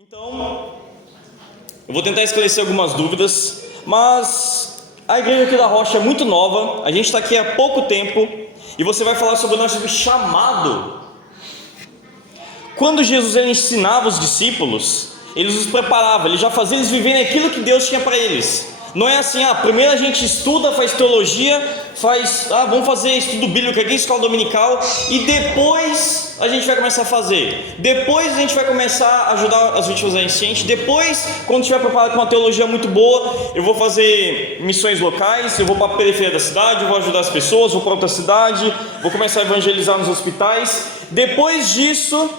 Então, eu vou tentar esclarecer algumas dúvidas, mas a igreja aqui da Rocha é muito nova, a gente está aqui há pouco tempo, e você vai falar sobre o nosso chamado. Quando Jesus ele ensinava os discípulos, ele os preparava, ele já fazia eles viverem aquilo que Deus tinha para eles. Não é assim, primeiro a gente estuda, faz teologia, vamos fazer estudo bíblico aqui, escola dominical, e depois a gente vai começar a fazer. Depois a gente vai começar a ajudar as vítimas da enchente. Depois, quando estiver preparado com uma teologia muito boa, eu vou fazer missões locais, eu vou para a periferia da cidade, eu vou ajudar as pessoas, vou para outra cidade, vou começar a evangelizar nos hospitais. Depois disso,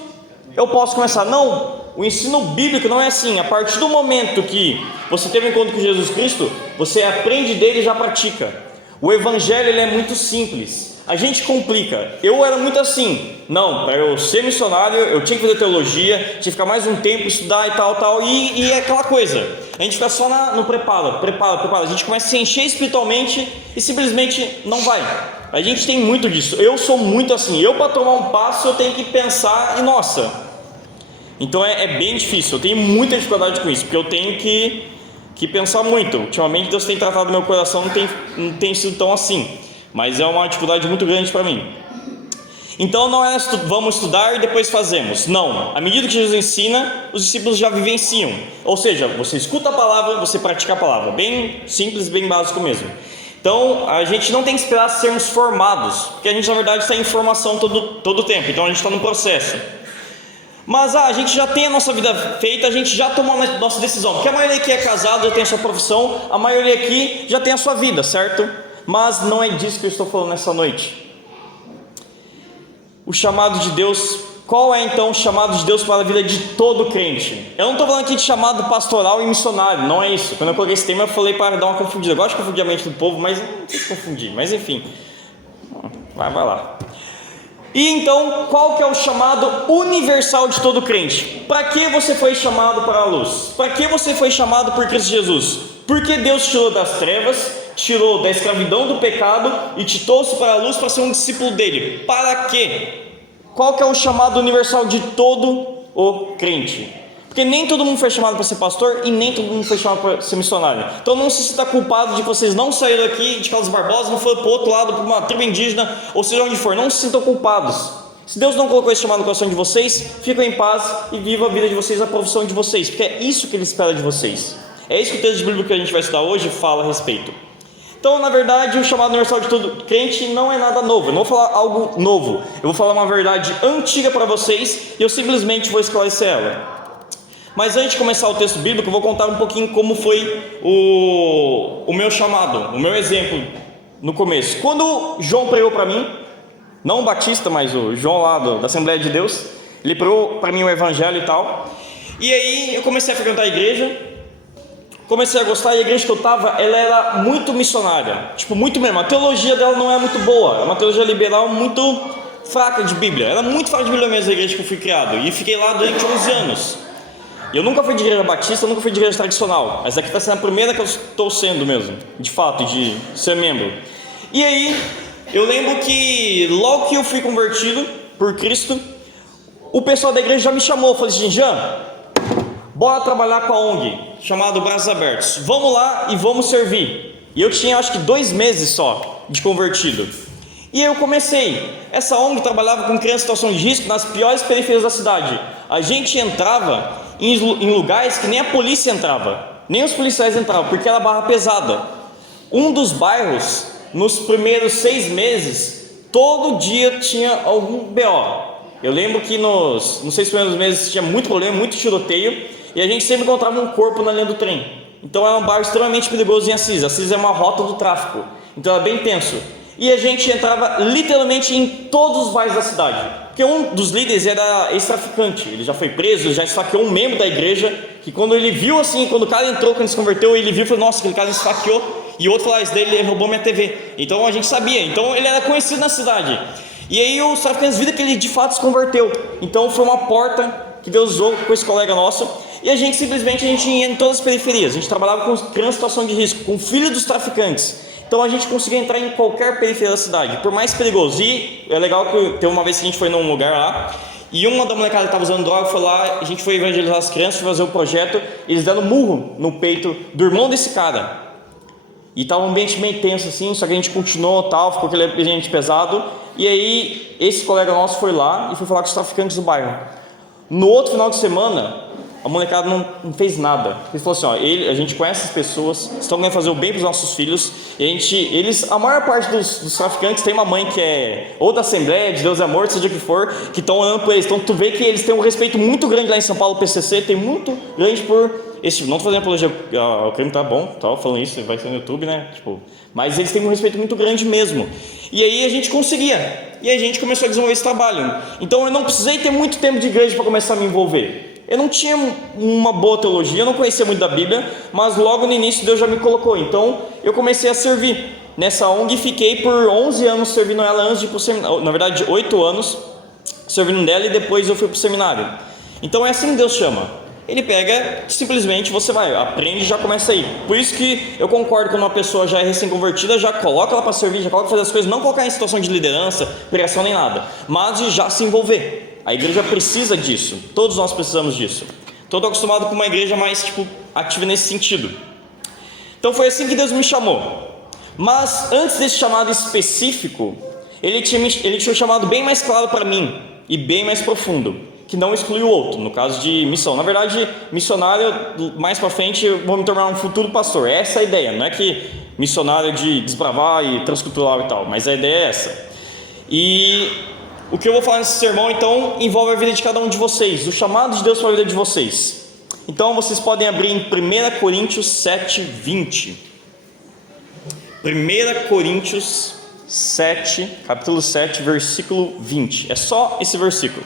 eu posso começar. Não, o ensino bíblico não é assim. A partir do momento que você teve um encontro com Jesus Cristo, você aprende dele e já pratica. O evangelho ele é muito simples. A gente complica. Eu era muito assim. Não, para eu ser missionário, eu tinha que fazer teologia, tinha que ficar mais um tempo, estudar e tal. E é aquela coisa. A gente fica só no prepara. A gente começa a se encher espiritualmente e simplesmente não vai. A gente tem muito disso. Eu sou muito assim. Eu, para tomar um passo, eu tenho que pensar e nossa. Então é bem difícil. Eu tenho muita dificuldade com isso, porque eu tenho que pensar muito. Ultimamente Deus tem tratado meu coração, não tem sido tão assim, mas é uma dificuldade muito grande para mim. Então não é vamos estudar e depois fazemos. Não, à medida que Jesus ensina, os discípulos já vivenciam. Ou seja, você escuta a palavra, você pratica a palavra. Bem simples, bem básico mesmo. Então a gente não tem que esperar sermos formados, porque a gente na verdade está em formação todo o tempo. Então a gente está no processo. Mas a gente já tem a nossa vida feita, a gente já tomou a nossa decisão. Porque a maioria aqui é casado, já tem a sua profissão, a maioria aqui já tem a sua vida, certo? Mas não é disso que eu estou falando nessa noite. O chamado de Deus, qual é então o chamado de Deus para a vida de todo crente? Eu não estou falando aqui de chamado pastoral e missionário, não é isso. Quando eu coloquei esse tema eu falei para dar uma confundida. Eu gosto de confundir a mente do povo, mas não sei se confundir, mas enfim. Vai lá. E então, qual que é o chamado universal de todo crente? Para que você foi chamado para a luz? Para que você foi chamado por Cristo Jesus? Porque Deus te tirou das trevas, tirou da escravidão do pecado e te trouxe para a luz para ser um discípulo dele. Para quê? Qual que é o chamado universal de todo o crente? Porque nem todo mundo foi chamado para ser pastor e nem todo mundo foi chamado para ser missionário. Então não se sinta culpado de que vocês não saíram aqui de Caldas Barbosa, não foram para o outro lado, para uma tribo indígena, ou seja onde for. Não se sintam culpados. Se Deus não colocou esse chamado no coração de vocês, fiquem em paz e vivam a vida de vocês, a profissão de vocês, porque é isso que Ele espera de vocês. É isso que o texto bíblico que a gente vai estudar hoje fala a respeito. Então, na verdade, o chamado universal de todo crente não é nada novo. Eu não vou falar algo novo. Eu vou falar uma verdade antiga para vocês e eu simplesmente vou esclarecer ela. Mas antes de começar o texto bíblico, eu vou contar um pouquinho como foi o meu chamado, o meu exemplo no começo. Quando João pregou para mim, não o Batista, mas o João lá da Assembleia de Deus, ele pregou para mim o Evangelho e tal. E aí eu comecei a frequentar a igreja, comecei a gostar, e a igreja que eu estava, ela era muito missionária, muito mesmo. A teologia dela não é muito boa, é uma teologia liberal muito fraca de Bíblia. Era muito fraca de Bíblia mesmo a igreja que eu fui criado, e fiquei lá durante 11 anos. Eu nunca fui de igreja batista, eu nunca fui de igreja tradicional, mas aqui está sendo a primeira que eu estou sendo mesmo, de fato, de ser membro. E aí, eu lembro que logo que eu fui convertido por Cristo, o pessoal da igreja já me chamou, falou assim: Jean, bora trabalhar com a ONG, chamado Braços Abertos, vamos lá e vamos servir. E eu tinha acho que 2 meses só de convertido. E aí eu comecei. Essa ONG trabalhava com crianças em situação de risco nas piores periferias da cidade. A gente entrava em lugares que nem a polícia entrava, nem os policiais entravam, porque era barra pesada. Um dos bairros, nos primeiros 6 meses, todo dia tinha algum BO. Eu lembro que nos 6 primeiros meses tinha muito problema, muito tiroteio, e a gente sempre encontrava um corpo na linha do trem. Então era um bairro extremamente perigoso em Assis. Assis é uma rota do tráfico, então era bem tenso. E a gente entrava literalmente em todos os bairros da cidade, porque um dos líderes era ex-traficante, ele já foi preso, ele já esfaqueou um membro da igreja, que quando ele viu assim, quando o cara entrou, quando ele se converteu, ele viu e falou: nossa, aquele cara me esfaqueou, e outro falou: esse dele, ele roubou minha TV. Então a gente sabia, então ele era conhecido na cidade. E aí os traficantes viram que ele de fato se converteu, então foi uma porta que Deus usou com esse colega nosso, e a gente ia em todas as periferias, a gente trabalhava com crianças em situação de risco, com filhos dos traficantes. Então a gente conseguia entrar em qualquer periferia da cidade, por mais perigoso. E é legal que teve uma vez que a gente foi num lugar lá, E uma da molecada que estava usando droga foi lá, a gente foi evangelizar as crianças, foi fazer um projeto, eles deram murro no peito do irmão desse cara. E estava um ambiente meio tenso assim, só que a gente continuou tal, ficou aquele ambiente pesado. E aí, esse colega nosso foi lá e foi falar com os traficantes do bairro. No outro final de semana, a molecada não fez nada. Ele falou assim, ó, a gente conhece as pessoas, estão querendo fazer o bem para os nossos filhos, e a maior parte dos traficantes tem uma mãe que é ou da Assembleia, de Deus é Amor, seja o que for, que estão andando por eles. Então tu vê que eles têm um respeito muito grande lá em São Paulo, o PCC tem muito grande por esse tipo. Não estou fazendo apologia ao crime, tá bom, tá falando isso, vai ser no YouTube, né? Tipo, mas eles têm um respeito muito grande mesmo. E aí a gente conseguia, e a gente começou a desenvolver esse trabalho. Então eu não precisei ter muito tempo de igreja para começar a me envolver. Eu não tinha uma boa teologia, eu não conhecia muito da Bíblia, mas logo no início Deus já me colocou. Então eu comecei a servir nessa ONG e fiquei por 11 anos servindo ela antes de ir para o seminário. Na verdade, 8 anos servindo dela e depois eu fui para o seminário. Então é assim que Deus chama. Ele pega, simplesmente você vai, aprende e já começa aí. Por isso que eu concordo quando uma pessoa já é recém-convertida, já coloca ela para servir, já coloca para fazer as coisas, não colocar em situação de liderança, pregação nem nada, mas de já se envolver. A igreja precisa disso, todos nós precisamos disso. Então eu estou acostumado com uma igreja mais ativa nesse sentido. Então foi assim que Deus me chamou. Mas antes desse chamado específico, Ele tinha um chamado bem mais claro para mim e bem mais profundo, que não exclui o outro, no caso de missão. Na verdade, missionário, mais para frente eu vou me tornar um futuro pastor. Essa é a ideia, não é que missionário é de desbravar e transcultural e tal, mas a ideia é essa. E o que eu vou falar nesse sermão, então, envolve a vida de cada um de vocês, o chamado de Deus para a vida de vocês. Então, vocês podem abrir em 1 Coríntios 7, 20. 1 Coríntios 7, capítulo 7, versículo 20. É só esse versículo.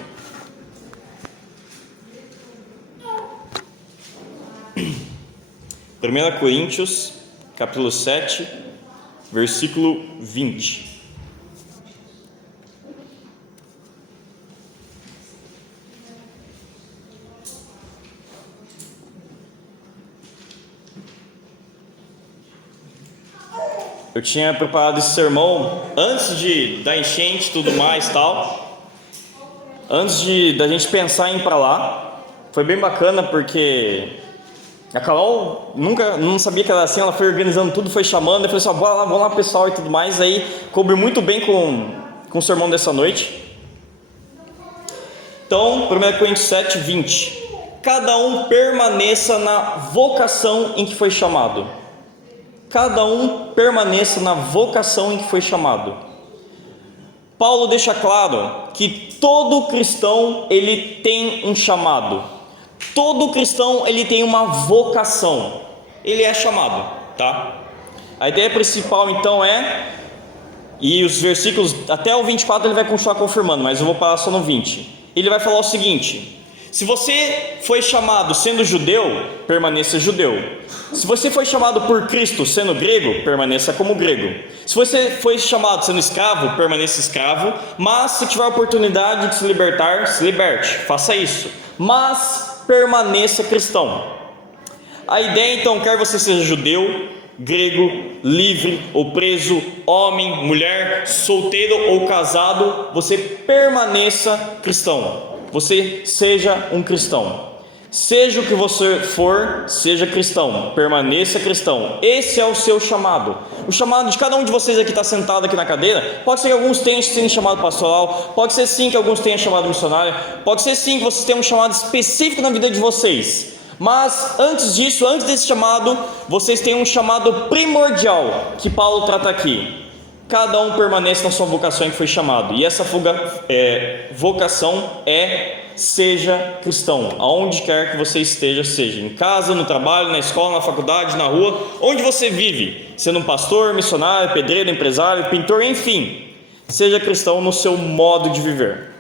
Primeira Coríntios, capítulo 7, versículo 20. Eu tinha preparado esse sermão antes da enchente e tudo mais tal, antes da gente pensar em ir para lá. Foi bem bacana porque a Carol não sabia que era assim, ela foi organizando tudo, foi chamando, eu falei assim, bora lá, vamos lá pessoal e tudo mais. Aí cobriu muito bem com o sermão dessa noite. Então, 1 Coríntios 7, 20. Cada um permaneça na vocação em que foi chamado. Cada um permaneça na vocação em que foi chamado. Paulo deixa claro que todo cristão ele tem um chamado. Todo cristão ele tem uma vocação. Ele é chamado, tá? A ideia principal então e os versículos até o 24 ele vai continuar confirmando, mas eu vou parar só no 20. Ele vai falar o seguinte: se você foi chamado sendo judeu, permaneça judeu. Se você foi chamado por Cristo sendo grego, permaneça como grego. Se você foi chamado sendo escravo, permaneça escravo. Mas se tiver a oportunidade de se libertar, se liberte, faça isso. Mas permaneça cristão. A ideia então, quer você seja judeu, grego, livre ou preso, homem, mulher, solteiro ou casado, você permaneça cristão. Você seja um cristão. Seja o que você for, seja cristão, permaneça cristão. Esse é o seu chamado. O chamado de cada um de vocês aqui está sentado aqui na cadeira. Pode ser que alguns tenham chamado pastoral, pode ser sim que alguns tenham chamado missionário, pode ser sim que vocês tenham um chamado específico na vida de vocês. Mas antes disso, antes desse chamado, vocês têm um chamado primordial que Paulo trata aqui. Cada um permanece na sua vocação em que foi chamado. E essa vocação seja cristão, aonde quer que você esteja, seja em casa, no trabalho, na escola, na faculdade, na rua, onde você vive, sendo um pastor, missionário, pedreiro, empresário, pintor, enfim, seja cristão no seu modo de viver.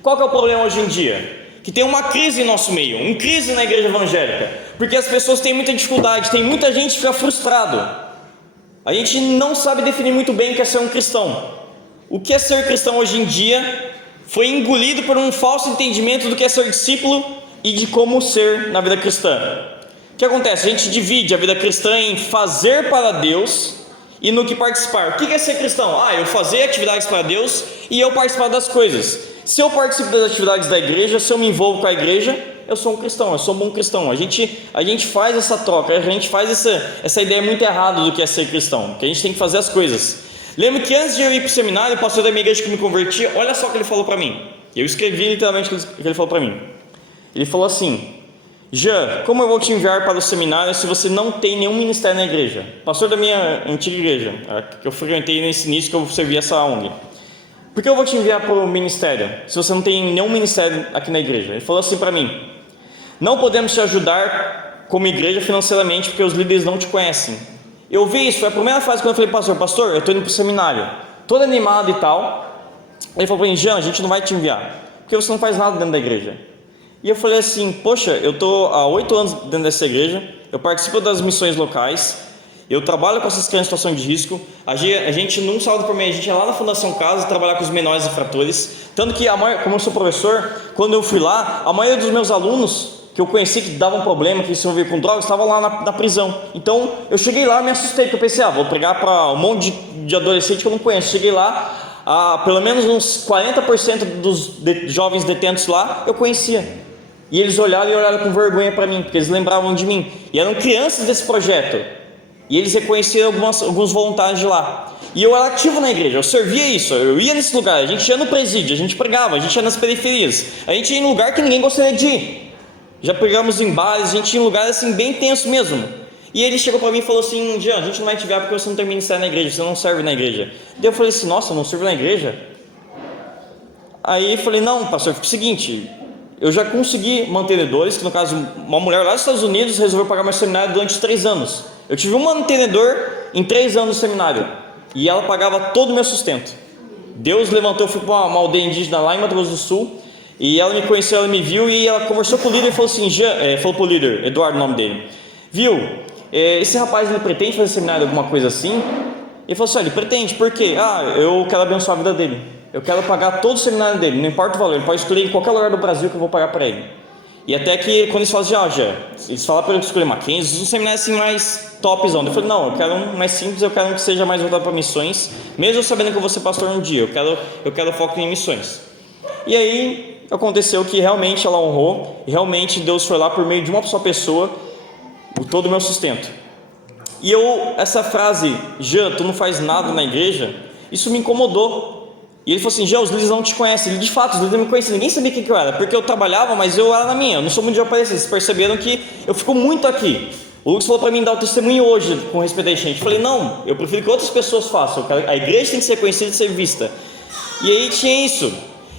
Qual que é o problema hoje em dia? Que tem uma crise em nosso meio, uma crise na igreja evangélica, porque as pessoas têm muita dificuldade, tem muita gente que fica frustrado. A gente não sabe definir muito bem o que é ser um cristão. O que é ser cristão hoje em dia foi engolido por um falso entendimento do que é ser discípulo e de como ser na vida cristã. O que acontece? A gente divide a vida cristã em fazer para Deus e no que participar. O que é ser cristão? Eu fazer atividades para Deus e eu participar das coisas. Se eu participo das atividades da igreja, se eu me envolvo com a igreja, eu sou um cristão, eu sou um bom cristão. A gente faz essa troca, a gente faz essa ideia muito errada do que é ser cristão, que a gente tem que fazer as coisas. Lembro que antes de eu ir para o seminário, o pastor da minha igreja que me converti, olha só o que ele falou para mim. Eu escrevi literalmente o que ele falou para mim. Ele falou assim: Jean, como eu vou te enviar para o seminário se você não tem nenhum ministério na igreja? Pastor da minha antiga igreja, que eu frequentei nesse início que eu servi essa ONG. Por que eu vou te enviar para o ministério se você não tem nenhum ministério aqui na igreja? Ele falou assim para mim: não podemos te ajudar como igreja financeiramente porque os líderes não te conhecem. Eu vi isso, foi a primeira frase quando eu falei: pastor, eu estou indo para o seminário, todo animado e tal. Ele falou para mim: Jean, a gente não vai te enviar porque você não faz nada dentro da igreja. E eu falei assim: poxa, eu estou há 8 anos dentro dessa igreja, eu participo das missões locais, eu trabalho com essas crianças em situação de risco. A gente num sábado por mês, a gente ia lá na Fundação Casa trabalhar com os menores infratores. Tanto que, como eu sou professor, quando eu fui lá, a maioria dos meus alunos que eu conheci que davam problema, que se envolviam com drogas, estavam lá na prisão. Então eu cheguei lá e me assustei, porque eu pensei: vou pregar para um monte de adolescente que eu não conheço. Cheguei lá, pelo menos uns 40% dos jovens detentos lá eu conhecia. E eles olharam com vergonha para mim, porque eles lembravam de mim. E eram crianças desse projeto. E eles reconheceram alguns voluntários de lá. E eu era ativo na igreja, eu servia isso, eu ia nesse lugar, a gente ia no presídio, a gente pregava, a gente ia nas periferias, a gente ia em lugar que ninguém gostaria de ir. Já pregamos em bares, a gente ia em lugares assim bem tenso mesmo. E ele chegou para mim e falou assim: Jean, a gente não vai te enviar porque você não tem ministério na igreja, você não serve na igreja. Daí eu falei assim: nossa, eu não sirvo na igreja? Aí eu falei: não, pastor, é o seguinte, eu já consegui mantenedores, que no caso uma mulher lá dos Estados Unidos resolveu pagar meu seminário durante 3 anos. Eu tive um mantenedor em 3 anos no seminário e ela pagava todo o meu sustento. Deus levantou, eu fui para uma aldeia indígena lá em Mato Grosso do Sul e ela me conheceu, ela me viu e ela conversou com o líder e falou assim: falou para o líder, Eduardo, o nome dele, viu, esse rapaz ele pretende fazer seminário, alguma coisa assim? Ele falou assim: ele pretende, por quê? Eu quero abençoar a vida dele, eu quero pagar todo o seminário dele, não importa o valor, ele pode escolher em qualquer lugar do Brasil que eu vou pagar para ele. E até que quando eles falam assim: eles falam para eu escolher Mackenzie, um seminário assim mais topzão. Eu falei: não, eu quero um mais simples, eu quero um que seja mais voltado para missões, mesmo sabendo que eu vou ser pastor um dia, eu quero foco em missões. E aí aconteceu que realmente ela honrou, e realmente Deus foi lá por meio de uma só pessoa, todo o meu sustento. E essa frase: Jean, tu não faz nada na igreja, isso me incomodou. E ele falou assim: Jean, os líderes não te conhecem. Ele, de fato, os líderes não me conheciam, ninguém sabia quem que eu era, porque eu trabalhava, mas eu era na minha, eu não sou muito de aparecer. Vocês perceberam que eu fico muito aqui. O Lucas falou para mim dar o testemunho hoje com respeito a gente. Eu falei: não, eu prefiro que outras pessoas façam, a igreja tem que ser conhecida e ser vista. E aí tinha isso.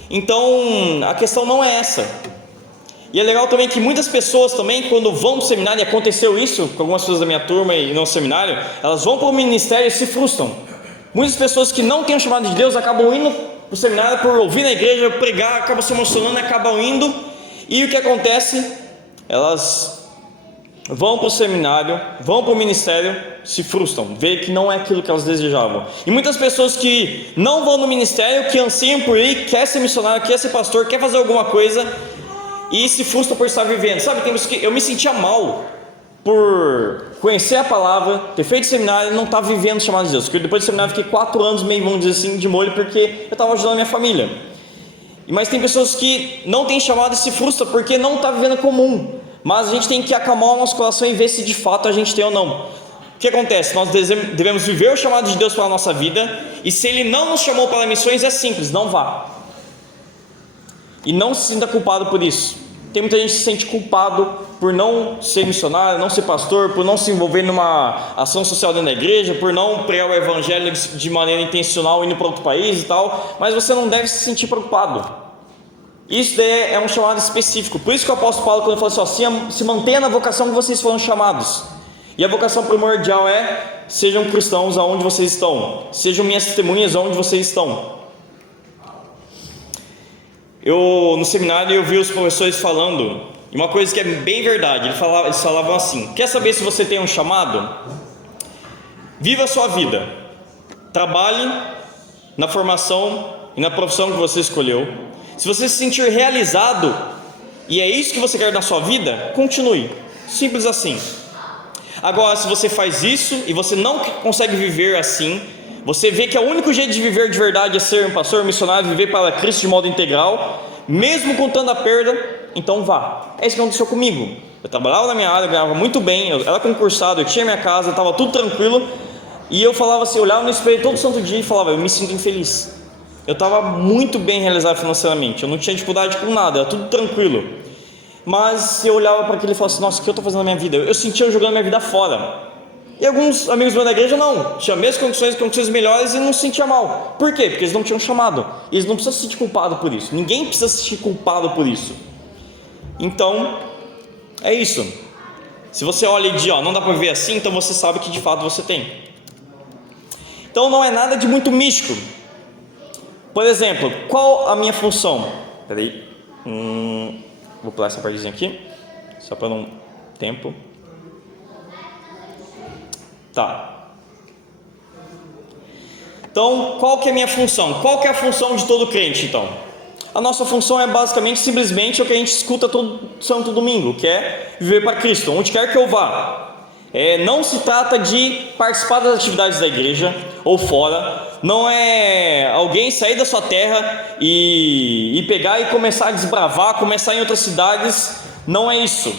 Então a questão não é essa. E é legal também que muitas pessoas também, quando vão para o seminário, e aconteceu isso com algumas pessoas da minha turma e no seminário, elas vão para o ministério e se frustram. Muitas pessoas que não têm o chamado de Deus acabam indo para o seminário por ouvir na igreja, pregar, acabam se emocionando, acabam indo. E o que acontece? Elas vão para o seminário, vão para o ministério, se frustram, veem que não é aquilo que elas desejavam. E muitas pessoas que não vão no ministério, que anseiam por ir, quer ser missionário, quer ser pastor, quer fazer alguma coisa e se frustram por estar vivendo. Sabe, eu me sentia mal por conhecer a palavra, ter feito seminário e não estar vivendo o chamado de Deus. Porque depois do seminário fiquei 4 anos meio, vamos dizer assim, de molho, porque eu estava ajudando a minha família. Mas tem pessoas que não têm chamado e se frustram porque não está vivendo comum. Mas a gente tem que acalmar o nosso coração e ver se de fato a gente tem ou não. O que acontece? Nós devemos viver o chamado de Deus para a nossa vida, e se Ele não nos chamou para missões, é simples: não vá. E não se sinta culpado por isso. Tem muita gente que se sente culpado por não ser missionário, não ser pastor, por não se envolver numa ação social dentro da igreja, por não pregar o evangelho de maneira intencional indo para outro país e tal, mas você não deve se sentir preocupado. Isso é um chamado específico. Por isso que o apóstolo Paulo, quando ele fala assim: se mantenha na vocação que vocês foram chamados. E a vocação primordial é: sejam cristãos aonde vocês estão, sejam minhas testemunhas aonde vocês estão. No seminário eu vi os professores falando, e uma coisa que é bem verdade, eles falavam assim: quer saber se você tem um chamado? Viva a sua vida, trabalhe na formação e na profissão que você escolheu. Se você se sentir realizado e é isso que você quer na sua vida, continue, simples assim. Agora, se você faz isso e você não consegue viver assim, você vê que o único jeito de viver de verdade é ser um pastor, um missionário, viver para Cristo de modo integral, mesmo com tanta perda, então vá. É isso que aconteceu comigo. Eu trabalhava na minha área, ganhava muito bem, eu era concursado, eu tinha minha casa, estava tudo tranquilo, e eu falava assim, eu olhava no espelho todo santo dia e falava, eu me sinto infeliz. Eu estava muito bem realizado financeiramente, eu não tinha dificuldade com nada, era tudo tranquilo. Mas eu olhava para aquilo e falava assim, nossa, o que eu estou fazendo na minha vida? Eu sentia eu jogando minha vida fora. E alguns amigos meus da igreja não, tinham as mesmas condições melhores e não se sentia mal. Por quê? Porque eles não tinham chamado. Eles não precisam se sentir culpados por isso. Ninguém precisa se sentir culpado por isso. Então, é isso. Se você olha e diz, não dá para viver assim, então você sabe que de fato você tem. Então não é nada de muito místico. Por exemplo, qual a minha função? Peraí, vou pular essa partezinha aqui, só para não tempo. Tá. Então, qual que é a minha função? Qual que é a função de todo crente, então? A nossa função é basicamente, simplesmente, o que a gente escuta todo santo domingo, que é viver para Cristo, onde quer que eu vá. Não se trata de participar das atividades da igreja ou fora, não é alguém sair da sua terra e pegar e começar a desbravar, começar em outras cidades, não é isso.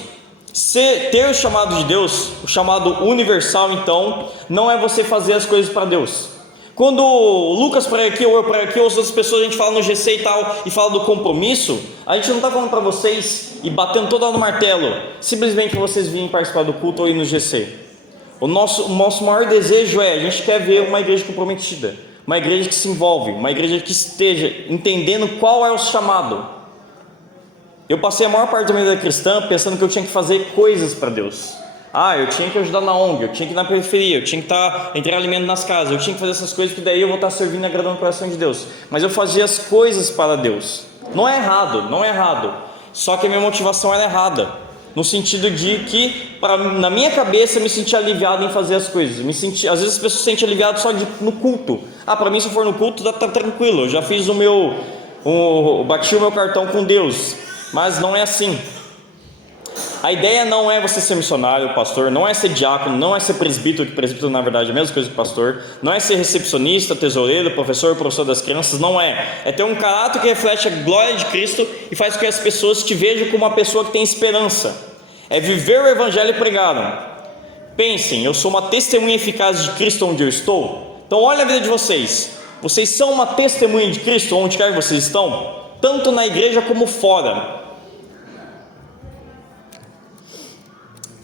Ter o chamado de Deus, o chamado universal, então, não é você fazer as coisas para Deus. Quando o Lucas para aqui, ou eu para aqui, ou as outras pessoas, a gente fala no GC e tal, e fala do compromisso, a gente não está falando para vocês e batendo toda hora no martelo, simplesmente para vocês virem participar do culto ou ir no GC. O nosso maior desejo a gente quer ver uma igreja comprometida, uma igreja que se envolve, uma igreja que esteja entendendo qual é o chamado. Eu passei a maior parte da minha vida cristã pensando que eu tinha que fazer coisas para Deus. Eu tinha que ajudar na ONG, eu tinha que ir na periferia, eu tinha que entregar alimento nas casas, eu tinha que fazer essas coisas, porque daí eu vou estar servindo e agradando o coração de Deus. Mas eu fazia as coisas para Deus. Não é errado. Só que a minha motivação era errada, no sentido de que, na minha cabeça, eu me sentia aliviado em fazer as coisas. Às vezes as pessoas se sentem aliviadas só no culto. Para mim, se eu for no culto, tá tranquilo, eu já fiz bati o meu cartão com Deus. Mas não é assim. A ideia não é você ser missionário, pastor, não é ser diácono, não é ser presbítero, que presbítero na verdade é a mesma coisa que pastor, não é ser recepcionista, tesoureiro, professor das crianças, não é. É ter um caráter que reflete a glória de Cristo e faz com que as pessoas te vejam como uma pessoa que tem esperança. É viver o evangelho pregado. Pensem, eu sou uma testemunha eficaz de Cristo onde eu estou. Então olha a vida de vocês. Vocês são uma testemunha de Cristo onde quer que vocês estão, tanto na igreja como fora.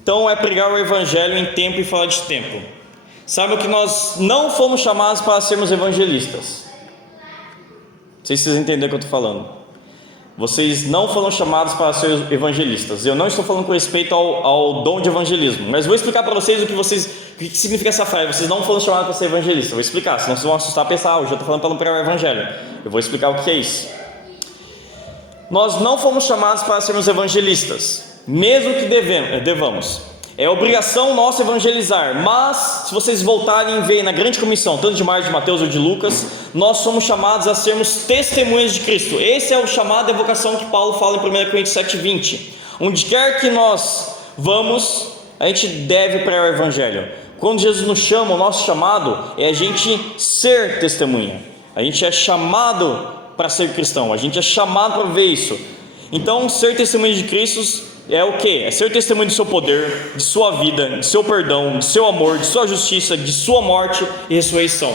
Então é pregar o evangelho em tempo e fora de tempo. Sabe que nós não fomos chamados para sermos evangelistas. Não sei se vocês entendem o que eu estou falando. Vocês não foram chamados para ser evangelistas. Eu não estou falando com respeito ao dom de evangelismo, mas vou explicar para vocês o que significa essa frase. Vocês não foram chamados para ser evangelistas. Eu vou explicar, senão vocês vão assustar e pensar, hoje eu estou falando para não pregar o evangelho. Eu vou explicar o que é isso. Nós não fomos chamados para sermos evangelistas, mesmo que devamos. É obrigação nossa evangelizar, mas se vocês voltarem e verem na grande comissão, tanto de Marcos, de Mateus ou de Lucas, nós somos chamados a sermos testemunhas de Cristo. Esse é o chamado e a vocação que Paulo fala em 1 Coríntios 7:20. Onde quer que nós vamos, a gente deve pregar o evangelho. Quando Jesus nos chama, o nosso chamado é a gente ser testemunha. A gente é chamado para ser cristão, a gente é chamado para ver isso. Então, ser testemunha de Cristo é o que? É ser testemunho do seu poder, de sua vida, de seu perdão, de seu amor, de sua justiça, de sua morte e ressurreição.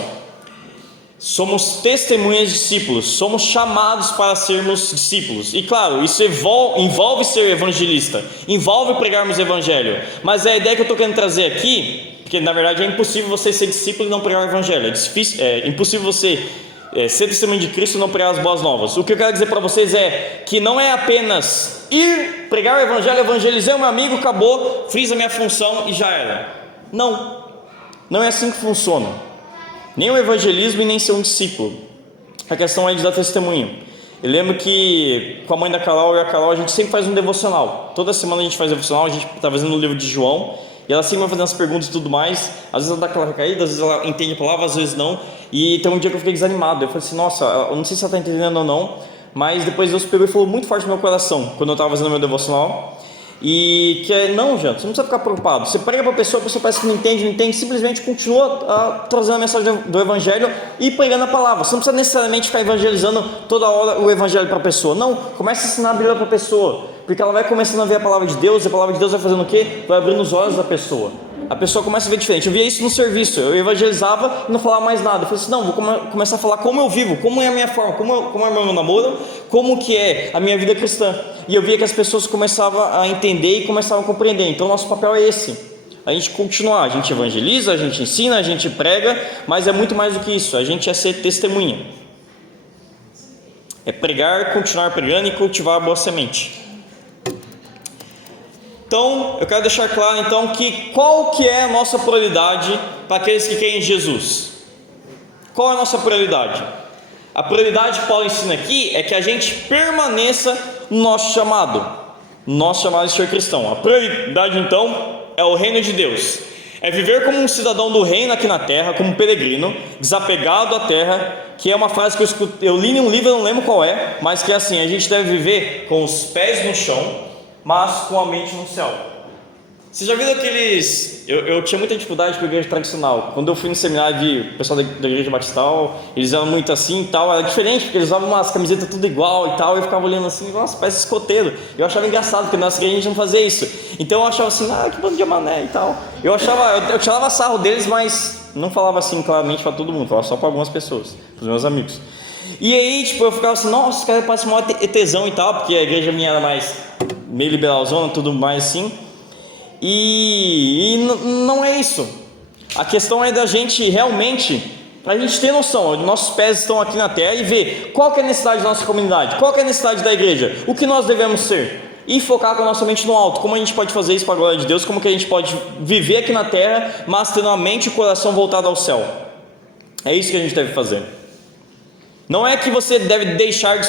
Somos testemunhas discípulos, somos chamados para sermos discípulos. E claro, isso envolve ser evangelista, envolve pregarmos o evangelho. Mas a ideia que eu estou querendo trazer aqui, porque na verdade é impossível você ser discípulo e não pregar o evangelho. É impossível você ser testemunho de Cristo e não pregar as boas novas. O que eu quero dizer para vocês é que não é apenas ir pregar o evangelho, evangelizei o meu amigo, acabou, fiz a minha função e já era. Não é assim que funciona. Nem o evangelismo e nem ser um discípulo. A questão é de dar testemunho. Eu lembro que com a mãe da Carol e a Carol a gente sempre faz um devocional. Toda semana a gente faz devocional, a gente está fazendo o livro de João. E ela sempre vai fazendo as perguntas e tudo mais. Às vezes ela dá aquela recaída, às vezes ela entende a palavra, às vezes não. E tem um dia que eu fiquei desanimado. Eu falei assim, nossa, eu não sei se ela está entendendo ou não, mas depois Deus pegou e falou muito forte no meu coração quando eu estava fazendo meu devocional. E que não, gente, você não precisa ficar preocupado. Você prega para a pessoa parece que não entende, simplesmente continua trazendo a mensagem do Evangelho e pregando a palavra. Você não precisa necessariamente ficar evangelizando toda hora o Evangelho para a pessoa. Não, comece a ensinar a Bíblia para a pessoa, porque ela vai começando a ver a palavra de Deus, e a palavra de Deus vai fazendo o quê? Vai abrindo os olhos da pessoa. A pessoa começa a ver diferente. Eu via isso no serviço, eu evangelizava e não falava mais nada. Eu falei assim, não, vou começar a falar como eu vivo, como é a minha forma, como é o meu namoro, como que é a minha vida cristã. E eu via que as pessoas começavam a entender e começavam a compreender. Então nosso papel é esse, a gente continuar, a gente evangeliza, a gente ensina, a gente prega, mas é muito mais do que isso, a gente é ser testemunha. É pregar, continuar pregando e cultivar a boa semente. Então, eu quero deixar claro então que qual que é a nossa prioridade para aqueles que creem em Jesus. Qual é a nossa prioridade? A prioridade que Paulo ensina aqui é que a gente permaneça no nosso chamado de ser cristão. A prioridade então é o reino de Deus, é viver como um cidadão do reino aqui na terra, como um peregrino, desapegado à terra, que é uma frase que eu li em um livro, eu não lembro qual é, mas que é assim, a gente deve viver com os pés no chão, mas com a mente no céu. Você já viu aqueles... Eu tinha muita dificuldade com a igreja tradicional. Quando eu fui no seminário, vi o pessoal da igreja batistal, eles eram muito assim e tal, era diferente, porque eles usavam umas camisetas tudo igual e tal, e eu ficava olhando assim, nossa, parece escoteiro. Eu achava engraçado, porque na nossa igreja a gente não fazia isso. Então eu achava assim, que bando de mané e tal. Eu tirava sarro deles, mas não falava assim claramente para todo mundo, falava só para algumas pessoas, para os meus amigos. E aí, eu ficava assim, nossa, os caras parecem maior ETzão e tal, porque a igreja minha era mais meio liberalzona, tudo mais assim. E não é isso. A questão é da gente realmente, a gente ter noção, nossos pés estão aqui na terra e ver qual que é a necessidade da nossa comunidade, qual que é a necessidade da igreja, o que nós devemos ser. E focar com a nossa mente no alto, como a gente pode fazer isso para a glória de Deus, como que a gente pode viver aqui na terra, mas tendo a mente e o coração voltado ao céu. É isso que a gente deve fazer. Não é que você deve deixar de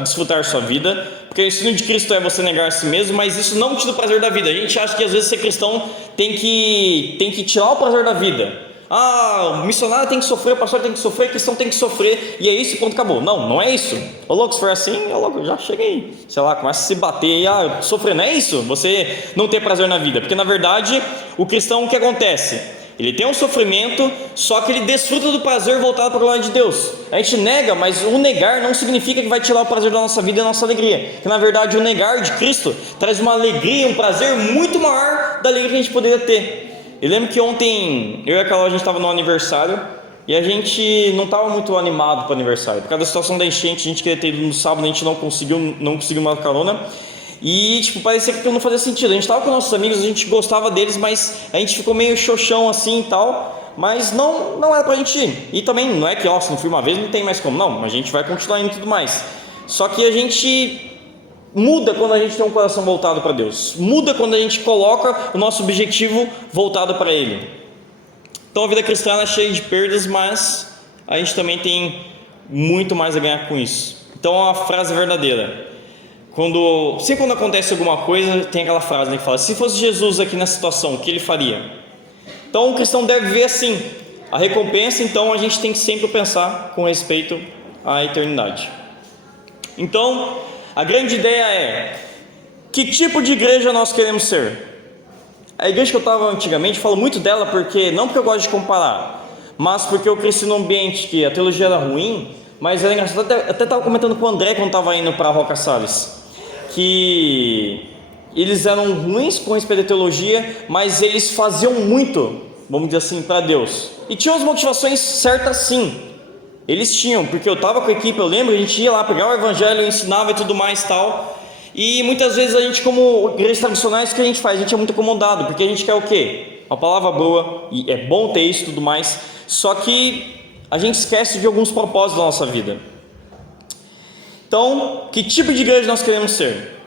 desfrutar sua vida, porque o ensino de Cristo é você negar a si mesmo, mas isso não tira o prazer da vida. A gente acha que às vezes ser cristão tem que tirar o prazer da vida. O missionário tem que sofrer, o pastor tem que sofrer, o cristão tem que sofrer, e é isso e ponto, acabou. Não é isso. Ô louco, se for assim, louco, já cheguei, sei lá, começa a se bater e sofrer, não é isso? Você não ter prazer na vida, porque na verdade o cristão, o que acontece? Ele tem um sofrimento, só que ele desfruta do prazer voltado para a glória de Deus. A gente nega, mas o negar não significa que vai tirar o prazer da nossa vida e a nossa alegria. Que na verdade o negar de Cristo traz uma alegria, um prazer muito maior da alegria que a gente poderia ter. Eu lembro que ontem eu e a Carol, a gente estava no aniversário e a gente não estava muito animado para o aniversário. Por causa da situação da enchente, a gente queria ter ido no sábado, a gente não conseguiu uma carona. E parecia que não fazia sentido. A gente estava com nossos amigos, a gente gostava deles, mas a gente ficou meio xoxão assim e tal. Mas não era pra gente ir. E também não é que, se não fui uma vez, não tem mais como. Não, a gente vai continuar indo e tudo mais. Só que a gente muda quando a gente tem um coração voltado para Deus. Muda quando a gente coloca o nosso objetivo voltado para Ele. Então a vida cristã é cheia de perdas, mas a gente também tem muito mais a ganhar com isso. Então a frase é verdadeira. Quando acontece alguma coisa, tem aquela frase, que fala: se fosse Jesus aqui nessa situação, o que ele faria? Então o cristão deve ver assim, a recompensa. Então a gente tem que sempre pensar com respeito à eternidade. Então a grande ideia é: que tipo de igreja nós queremos ser? A igreja que eu estava antigamente, falo muito dela não porque eu gosto de comparar, mas porque eu cresci num ambiente que a teologia era ruim. Mas era engraçado, até estava comentando com o André quando estava indo para a Roca Salles, que eles eram ruins com respeito à teologia, mas eles faziam muito, vamos dizer assim, para Deus. E tinham as motivações certas, sim. Eles tinham, porque eu estava com a equipe, eu lembro, a gente ia lá, pegava o evangelho, ensinava e tudo mais e tal. E muitas vezes a gente, como igrejas tradicionais, o que a gente faz? A gente é muito acomodado, porque a gente quer o quê? Uma palavra boa, e é bom ter isso e tudo mais, só que a gente esquece de alguns propósitos da nossa vida. Então, que tipo de igreja nós queremos ser?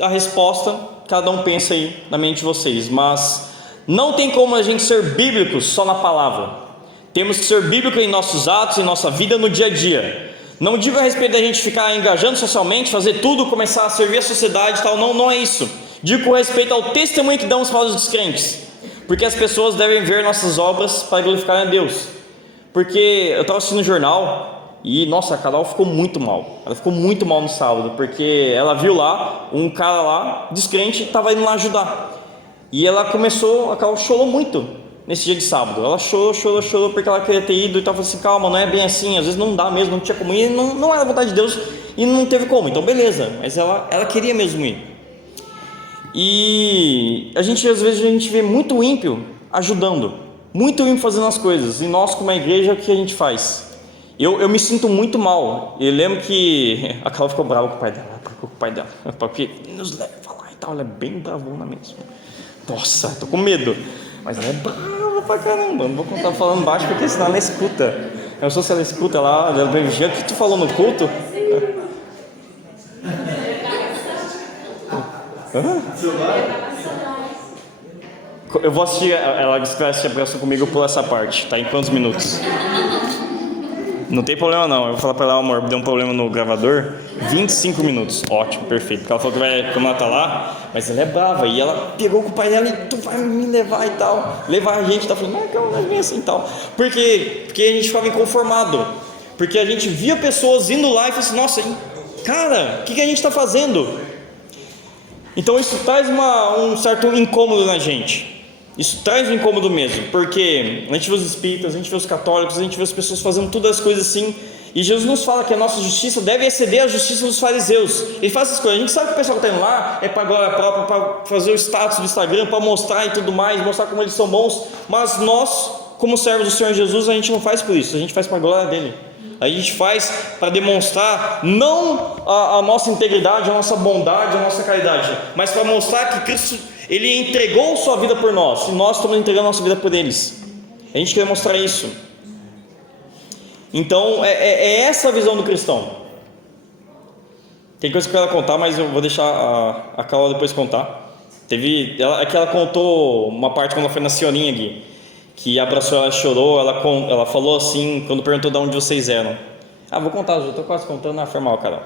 A resposta, cada um pensa aí na mente de vocês, mas não tem como a gente ser bíblico só na palavra. Temos que ser bíblico em nossos atos, em nossa vida no dia a dia. Não digo a respeito da gente ficar engajando socialmente, fazer tudo, começar a servir a sociedade e tal, não é isso. Digo com respeito ao testemunho que damos para os descrentes, porque as pessoas devem ver nossas obras para glorificar a Deus. Porque eu estava assistindo um jornal E nossa, a Carol ficou muito mal. Ela ficou muito mal no sábado, porque ela viu lá um cara lá, descrente, estava indo lá ajudar. E ela começou, a Carol chorou muito nesse dia de sábado. Ela chorou porque ela queria ter ido e tal. Falou assim: calma, não é bem assim, às vezes não dá mesmo, não tinha como ir, não era a vontade de Deus e não teve como. Então beleza, mas ela queria mesmo ir. E às vezes a gente vê muito ímpio ajudando, muito ímpio fazendo as coisas. E nós, como a igreja, o que a gente faz? Eu me sinto muito mal. Eu lembro que a Carol ficou brava com o pai dela, porque nos leva lá e tal. Ela é bem bravona mesmo. Nossa, tô com medo. Mas ela é brava pra caramba. Não vou contar falando baixo, porque senão ela escuta. Eu não sei se ela escuta lá, ela vem vigiando. O que tu falou no culto? Eu vou assistir. Ela disse que vai assistir a pregação comigo por essa parte. Tá em quantos minutos? Não tem problema não, eu vou falar pra ela: amor, deu um problema no gravador, 25 minutos, ótimo, perfeito, porque ela falou que vai, como ela tá lá, mas ela é brava, e ela pegou com o pai dela e tu vai me levar e tal, levar a gente, tá falando: não, calma, não é bem assim e tal, porque a gente ficava inconformado, porque a gente via pessoas indo lá e falava assim: nossa, cara, o que a gente tá fazendo? Então isso traz um certo incômodo na gente. Isso traz um incômodo mesmo, porque a gente vê os espíritas, a gente vê os católicos, a gente vê as pessoas fazendo todas as coisas assim, e Jesus nos fala que a nossa justiça deve exceder a justiça dos fariseus. Ele faz essas coisas. A gente sabe que o pessoal que está indo lá é para glória própria, para fazer o status do Instagram, para mostrar e tudo mais, mostrar como eles são bons, mas nós, como servos do Senhor Jesus, a gente não faz por isso, a gente faz para a glória dele. A gente faz para demonstrar não a nossa integridade, a nossa bondade, a nossa caridade, mas para mostrar que Cristo, Ele entregou sua vida por nós, e nós estamos entregando a nossa vida por eles. A gente quer mostrar isso. Então é essa a visão do cristão. Tem coisa que eu quero contar, mas eu vou deixar a Carol depois contar. É que ela contou uma parte quando ela foi na senhorinha aqui, que abraçou ela, chorou. Ela falou assim, quando perguntou de onde vocês eram. Vou contar, já estou quase contando. Foi mal, Carol.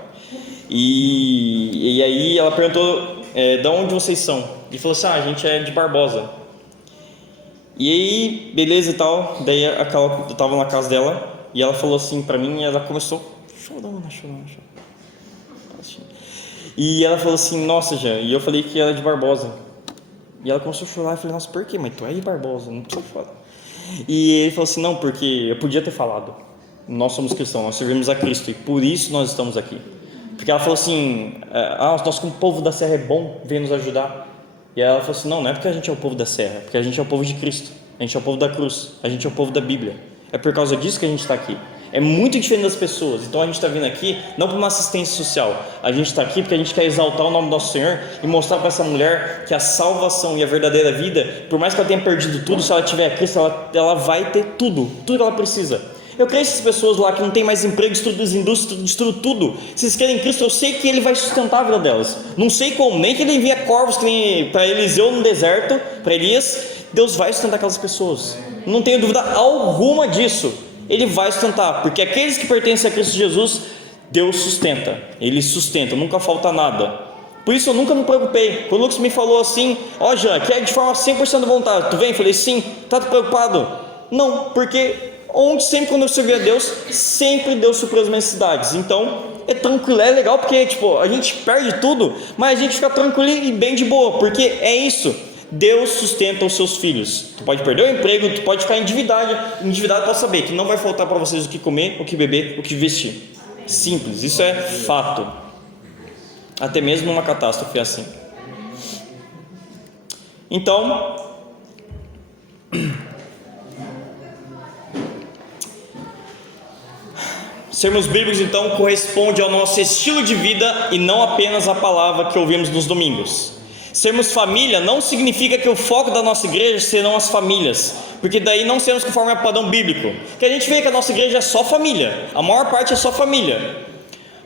E aí ela perguntou: de onde vocês são? E falou assim: a gente é de Barbosa. E aí, beleza e tal. Daí a Carol, eu estava na casa dela, e ela falou assim pra mim, e ela começou chorando. E ela falou assim: nossa, Jean. E eu falei que era de Barbosa. E ela começou a chorar. Eu falei: nossa, por quê? Mas tu é de Barbosa, não precisa chorar. E ele falou assim: não, porque eu podia ter falado, nós somos cristãos, nós servimos a Cristo, e por isso nós estamos aqui. Porque ela falou assim: nós como povo da serra é bom, vem nos ajudar. E ela falou assim: não é porque a gente é o povo da serra, é porque a gente é o povo de Cristo, a gente é o povo da cruz, a gente é o povo da Bíblia. É por causa disso que a gente está aqui. É muito diferente das pessoas. Então a gente está vindo aqui não para uma assistência social, a gente está aqui porque a gente quer exaltar o nome do nosso Senhor e mostrar para essa mulher que a salvação e a verdadeira vida, por mais que ela tenha perdido tudo, se ela tiver Cristo, ela vai ter tudo que ela precisa. Eu creio que essas pessoas lá que não tem mais emprego, destruem as indústrias, destruem tudo. Se eles querem Cristo, eu sei que Ele vai sustentar a vida delas. Não sei como, nem que Ele envia corvos que nem para Eliseu no deserto, para Elias. Deus vai sustentar aquelas pessoas. Não tenho dúvida alguma disso. Ele vai sustentar, porque aqueles que pertencem a Cristo Jesus, Deus sustenta. Ele sustenta, nunca falta nada. Por isso eu nunca me preocupei. Quando o Lucas me falou assim: Jean, que é de forma 100% vontade, tu vem? Eu falei: sim. Tá preocupado? Não, porque sempre quando eu servi a Deus, sempre Deus supriu as minhas necessidades. Então é tranquilo, é legal, porque a gente perde tudo, mas a gente fica tranquilo e bem de boa, porque é isso. Deus sustenta os seus filhos. Tu pode perder o emprego, tu pode ficar endividado para saber que não vai faltar para vocês o que comer, o que beber, o que vestir. Simples, isso é fato. Até mesmo uma catástrofe é assim. Então, sermos bíblicos então corresponde ao nosso estilo de vida e não apenas à palavra que ouvimos nos domingos. Sermos família não significa que o foco da nossa igreja serão as famílias, porque daí não seremos conforme o padrão bíblico. Porque a gente vê que a nossa igreja é só família, a maior parte é só família.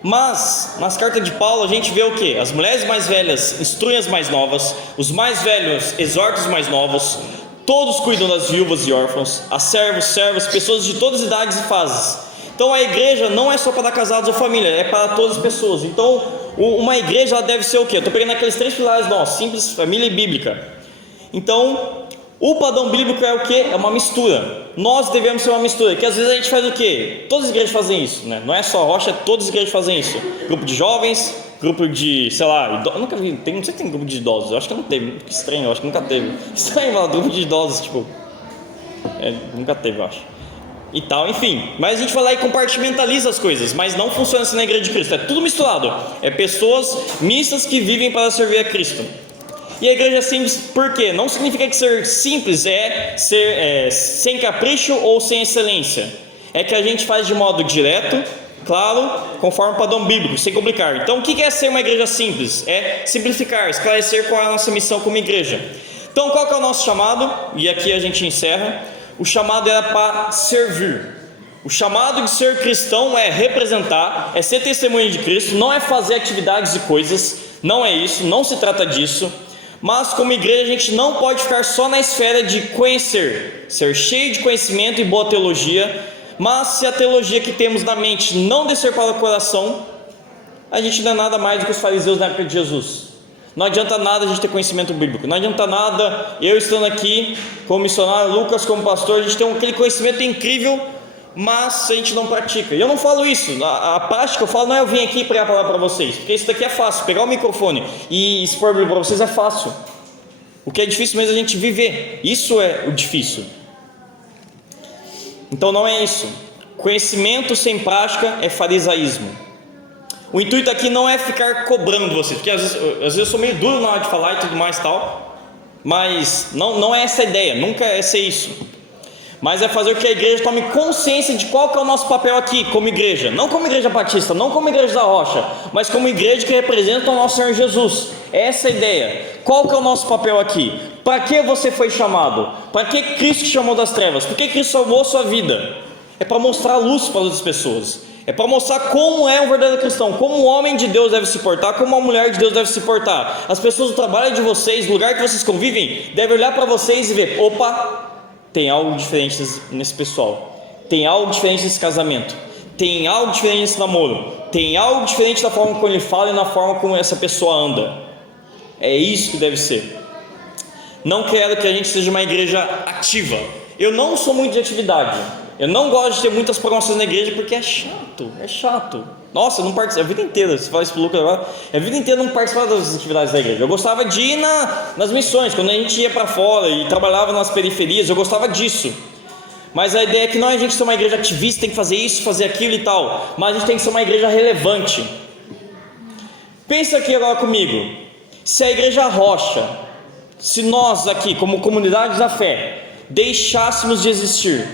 Mas nas cartas de Paulo a gente vê o que? As mulheres mais velhas instruem as mais novas, os mais velhos exortam os mais novos, todos cuidam das viúvas e órfãos, a servos, pessoas de todas as idades e fases. Então a igreja não é só para casados ou família, é para todas as pessoas. Então uma igreja ela deve ser o quê? Eu estou pegando aqueles 3 pilares nossos: simples, família e bíblica. Então O padrão bíblico é o quê? É uma mistura. Nós devemos ser uma mistura, que às vezes a gente faz o quê? Todas as igrejas fazem isso, né? Não é só a Rocha, todas as igrejas fazem isso. Grupo de jovens, grupo de, sei lá, eu nunca vi, não sei se tem grupo de idosos, eu acho que não teve, que estranho, eu acho que nunca teve. Estranho falar grupo de idosos, tipo, nunca teve, eu acho. E tal, enfim, mas a gente vai lá e compartimentaliza as coisas, mas não funciona assim na igreja de Cristo, é tudo misturado, é pessoas mistas que vivem para servir a Cristo. E a igreja é simples, por quê? Não significa que ser simples é ser sem capricho ou sem excelência, é que a gente faz de modo direto, claro, conforme o padrão bíblico, sem complicar. Então o que é ser uma igreja simples? É simplificar, esclarecer qual é a nossa missão como igreja. Então qual que é o nosso chamado? E aqui a gente encerra. O chamado era para servir. O chamado de ser cristão é representar, é ser testemunha de Cristo, não é fazer atividades e coisas, não é isso, não se trata disso. Mas como igreja a gente não pode ficar só na esfera de conhecer, ser cheio de conhecimento e boa teologia, mas se a teologia que temos na mente não descer para o coração, a gente não é nada mais do que os fariseus na época de Jesus. Não adianta nada a gente ter conhecimento bíblico, não adianta nada eu estando aqui como missionário, Lucas como pastor, a gente tem aquele conhecimento incrível, mas a gente não pratica. E eu não falo isso, a prática eu falo, não é eu vim aqui pregar a palavra para vocês, porque isso daqui é fácil, pegar o microfone e expor para vocês é fácil. O que é difícil mesmo é a gente viver, isso é o difícil. Então não é isso, conhecimento sem prática é farisaísmo. O intuito aqui não é ficar cobrando você, porque às vezes eu sou meio duro na hora de falar e tudo mais tal, mas não é essa a ideia, nunca é ser isso. Mas é fazer com que a igreja tome consciência de qual que é o nosso papel aqui como igreja, não como igreja batista, não como igreja da Rocha, mas como igreja que representa o nosso Senhor Jesus. Essa é a ideia. Qual que é o nosso papel aqui? Para que você foi chamado? Para que Cristo te chamou das trevas? Por que Cristo salvou a sua vida? É para mostrar a luz para outras pessoas. É para mostrar como é um verdadeiro cristão, como um homem de Deus deve se portar, como uma mulher de Deus deve se portar. As pessoas do trabalho de vocês, do lugar que vocês convivem, devem olhar para vocês e ver: opa, tem algo diferente nesse pessoal, tem algo diferente nesse casamento, tem algo diferente nesse namoro, tem algo diferente da forma como ele fala e na forma como essa pessoa anda. É isso que deve ser. Não quero que a gente seja uma igreja ativa. Eu não sou muito de atividade. Eu não gosto de ter muitas promoções na igreja porque é chato. Nossa, eu não participo, a vida inteira, você fala isso pro Lucas agora, a vida inteira eu não participava das atividades da igreja. Eu gostava de ir nas missões, quando a gente ia para fora e trabalhava nas periferias, eu gostava disso. Mas a ideia é que não é a gente ser uma igreja ativista, tem que fazer isso, fazer aquilo e tal, mas a gente tem que ser uma igreja relevante. Pensa aqui agora comigo, se a igreja Rocha, se nós aqui como comunidade da fé deixássemos de existir,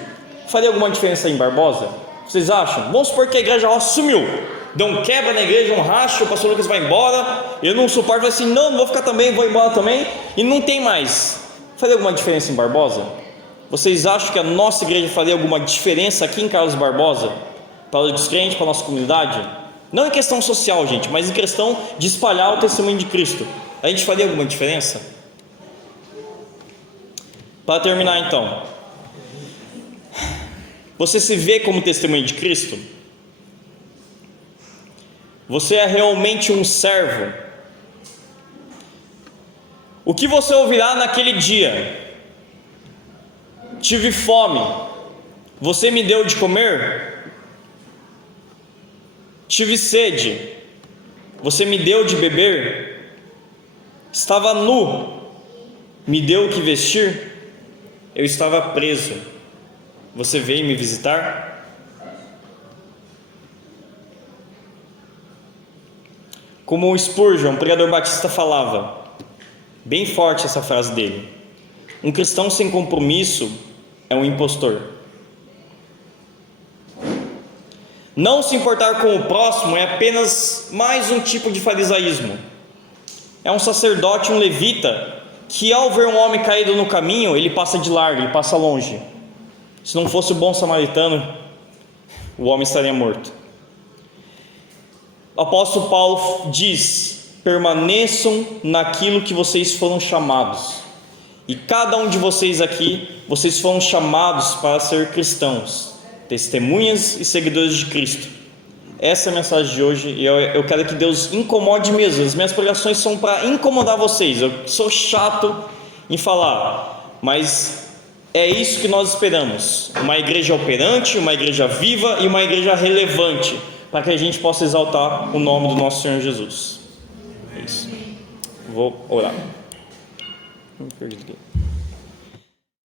faria alguma diferença em Barbosa? Vocês acham? Vamos supor que a igreja Rocha sumiu, deu um quebra na igreja, um racho, o pastor Lucas vai embora, eu não suporto, vai assim, não vou ficar também, vou embora também, e não tem mais. Faria alguma diferença em Barbosa? Vocês acham que a nossa igreja faria alguma diferença aqui em Carlos Barbosa? Para os descrentes, para a nossa comunidade? Não em questão social, gente, mas em questão de espalhar o testemunho de Cristo. A gente faria alguma diferença? Para terminar então, você se vê como testemunho de Cristo? Você é realmente um servo? O que você ouvirá naquele dia? Tive fome, você me deu de comer? Tive sede, você me deu de beber? Estava nu, me deu o que vestir? Eu estava preso, você veio me visitar? Como o Spurgeon, um pregador batista, falava, bem forte essa frase dele: um cristão sem compromisso é um impostor. Não se importar com o próximo é apenas mais um tipo de farisaísmo. É um sacerdote, um levita, que ao ver um homem caído no caminho, ele passa de largo, ele passa longe. Se não fosse o bom samaritano, o homem estaria morto. O apóstolo Paulo diz: permaneçam naquilo que vocês foram chamados. E cada um de vocês aqui, vocês foram chamados para ser cristãos, testemunhas e seguidores de Cristo. Essa é a mensagem de hoje, e eu quero que Deus incomode mesmo. As minhas pregações são para incomodar vocês. Eu sou chato em falar, mas é isso que nós esperamos: uma igreja operante, uma igreja viva e uma igreja relevante, para que a gente possa exaltar o nome do nosso Senhor Jesus. É isso. Vou orar.